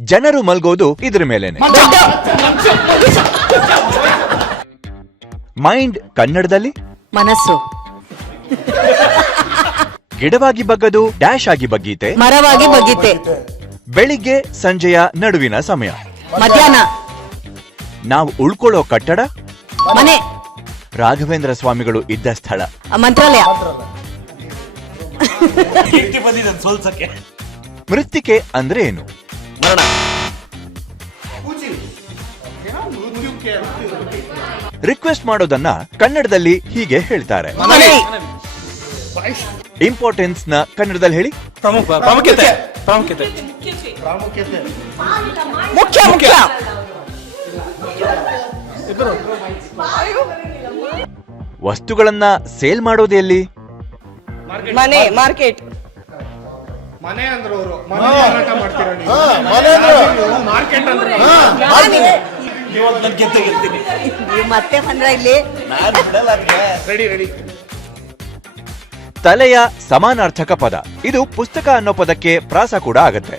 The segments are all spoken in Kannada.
ಜನರು ಮಲ್ಗೋದು ಇದ್ರ ಮೇಲೇನೆ. ಮೈಂಡ್ ಕನ್ನಡದಲ್ಲಿ ಮನಸ್ಸು. ಗಿಡವಾಗಿ ಬಗ್ಗದು ಡ್ಯಾಶ್ ಆಗಿ ಬಗ್ಗೀತೆ, ಮರವಾಗಿ ಬಗ್ಗೀತೆ. ಬೆಳಿಗ್ಗೆ ಸಂಜೆಯ ನಡುವಿನ ಸಮಯ. ಮಧ್ಯಾಹ್ನ. ನಾವು ಉಳ್ಕೊಳ್ಳೋ ಕಟ್ಟಡ ಮನೆ. ರಾಘವೇಂದ್ರ ಸ್ವಾಮಿಗಳು ಇದ್ದ ಸ್ಥಳ ಮಂತ್ರಾಲಯ. ಮೃತ್ತಿಕೆ ಅಂದ್ರೆ ಏನು? ರಿಕ್ವೆಸ್ಟ್ ಮಾಡೋದನ್ನ ಕನ್ನಡದಲ್ಲಿ ಹೀಗೆ ಹೇಳ್ತಾರೆ. ಇಂಪಾರ್ಟೆನ್ಸ್ ನ ಕನ್ನಡದಲ್ಲಿ ಹೇಳಿ. ಪ್ರಾಮುಖ್ಯತೆ. ಮುಖ್ಯ. ವಸ್ತುಗಳನ್ನ ಸೇಲ್ ಮಾಡೋದು ಎಲ್ಲಿ? ಮನೆ. ಮಾರ್ಕೆಟ್. ಮನೆ ಅಂದ್ರೆ ಅವರು ಮನೆ ಮಾರಾಟ ಮಾಡ್ತೀರಾ ನೀವು? ಮಾರ್ಕೆಟ್ ಅಂದ್ರೆ ನೀವು ಮತ್ತೆ ಬಂದ್ರ ಇಲ್ಲಿ. ರೆಡಿ. ತಲೆಯ ಸಮಾನಾರ್ಥಕ ಪದ. ಇದು ಪುಸ್ತಕ ಅನ್ನೋ ಪದಕ್ಕೆ ಪ್ರಾಸ ಕೂಡ ಆಗತ್ತೆ.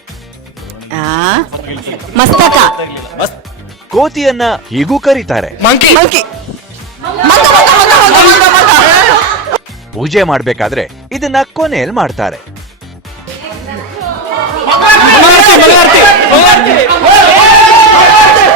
ಮಸ್ತಕ. ಕೋತಿಯನ್ನ ಹೀಗೂ ಕರೀತಾರೆ. ಮಂಕಿ. ಪೂಜೆ ಮಾಡ್ಬೇಕಾದ್ರೆ ಇದನ್ನ ಕೊನೆಯಲ್ಲಿ ಮಾಡ್ತಾರೆ.